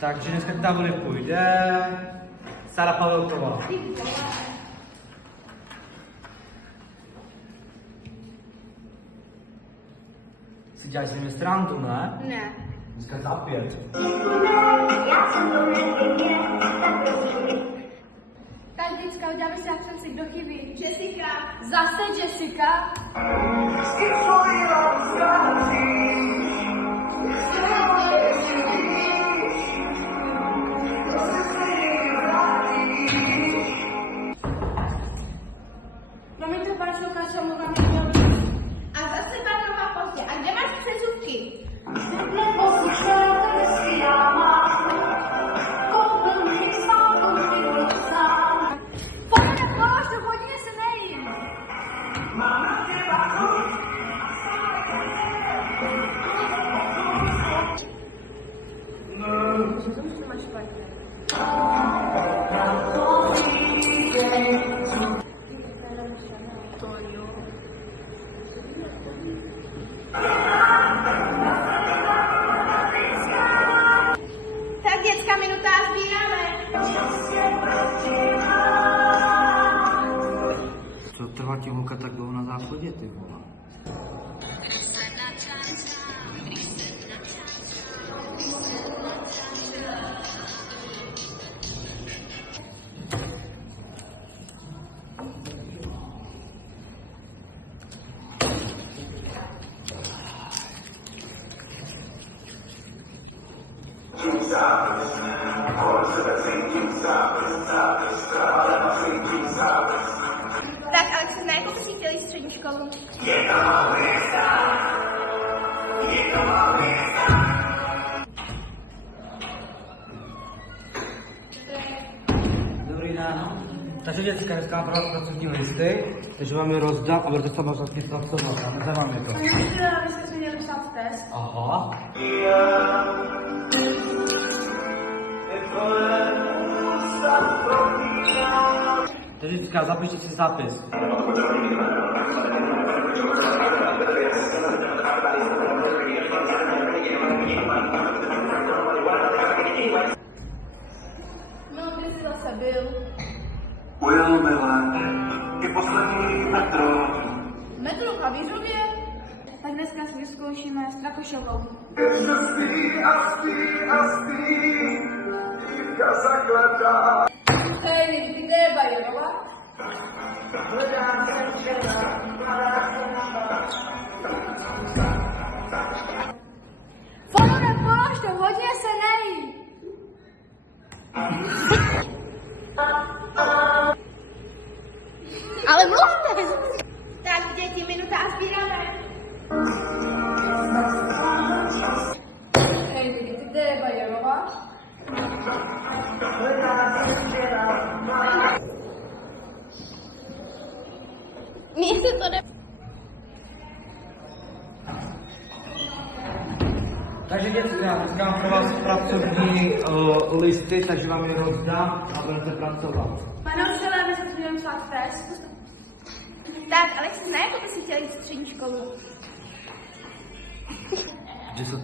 Takže dneska ta bude půjde Sara Pavelková. Si děláš s nimi srandu, ne? Ne. Dneska za 5. Tak děcka, uděláme si absenci, kdo chybí. Jessica. Zase Jessica. Promiňte, pane Šlouka, se omlouvám, neměl být. A zase Barnova pozdě. A kde máš přezůvky? Pojďme, polož, to hodně se nejím. Co to máš špatně? Tak děcka, minuta a sbíráme. Co trvá ti holka tak dlouho na záchodě, ty vole? Tak, Alexis, na jakou jsi chtěl jít střední školu? Dobrý den. Takže děcka, dneska mám pro vás pracovní listy, takže vám je rozdám a budete samozřejmě pracovat. A nezde vám je to. My jsme měli psát test. Aha. Takže děcka, zapište si zápis. No, kde jsi zase byl? Ujel Milan, je poslední metro. Metro v Havířově? Tak dneska si vyzkoušíme Strakošovou. Ještě spí a spí a spí, dívka zakladá. Hej, kde je Bajerova? Hledám se včera, mladá se na Fonore, polož to, hodně se nejí. Ale mluvte. Tak, děti, minuta a sbíráme. Hej, kde je Bajerova? Mně se to ne... Takže děcka, dneska mám pro vás pracovní listy, takže vám je rozdám a budete pracovat. Pane učitelé, my jsme měli psát test. Tak, Alexis, na jakou bys chtěl jít střední školu? Že se...